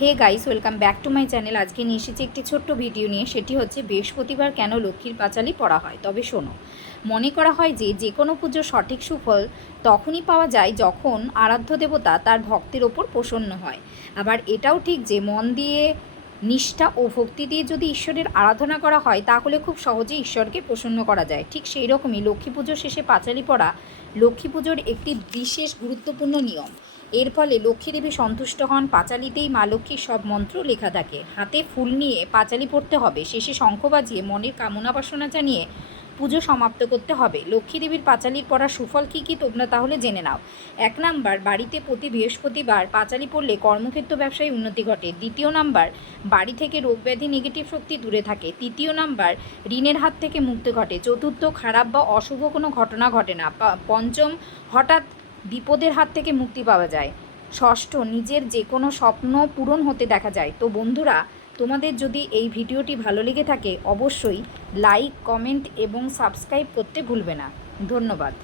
Hey guys, welcome back to my channel. আজকে নিয়ে এসেছি একটি ছোট্ট ভিডিও নিয়ে। সেটি হচ্ছে বৃহস্পতিবার কেন লক্ষ্মীর পাঁচালি পড়া হয়। তবে শোনো, মনে করা হয় যে কোনো পুজোর সঠিক সুফল তখনই পাওয়া যায় যখন আরাধ্য দেবতা তার ভক্তের ওপর প্রসন্ন হয়। আবার এটাও ঠিক যে মন দিয়ে, নিষ্ঠা ও ভক্তি দিয়ে যদি ঈশ্বরের আরাধনা করা হয় তাহলে খুব সহজেই ঈশ্বরকে প্রসন্ন করা যায়। ঠিক সেই রকমই লক্ষ্মী পুজোর শেষে পাঁচালি পড়া লক্ষ্মী পুজোর একটি বিশেষ গুরুত্বপূর্ণ নিয়ম। এর ফলে লক্ষ্মী দেবী সন্তুষ্ট হন। পাঁচালিতেই মা লক্ষ্মীর সব মন্ত্র লেখা থাকে। হাতে ফুল নিয়ে পাঁচালি পড়তে হবে। শেষে শঙ্খ বাজিয়ে মনের কামনা বাসনা জানিয়ে পুজো সমাপ্ত করতে হবে। লক্ষ্মী দেবীর পাঁচালির পড়ার সুফল কী কী তোমরা তাহলে জেনে নাও। 1 নাম্বার, বাড়িতে প্রতি বৃহস্পতিবার পাঁচালি পড়লে কর্মক্ষেত্র ব্যবসায় উন্নতি ঘটে। 2 নাম্বার, বাড়ি থেকে রোগ ব্যাধি নেগেটিভ শক্তি দূরে থাকে। 3 নাম্বার, ঋণের হাত থেকে মুক্তি ঘটে। 4, খারাপ বা অশুভ কোনো ঘটনা ঘটে না। 5, হঠাৎ বিপদের হাত থেকে মুক্তি পাওয়া যায়। 6, নিজের যে কোনো স্বপ্ন পূরণ হতে দেখা যায়। তো বন্ধুরা, তোমাদের যদি এই ভিডিওটি ভালো লেগে থাকে অবশ্যই লাইক, কমেন্ট এবং সাবস্ক্রাইব করতে ভুলবে না। ধন্যবাদ।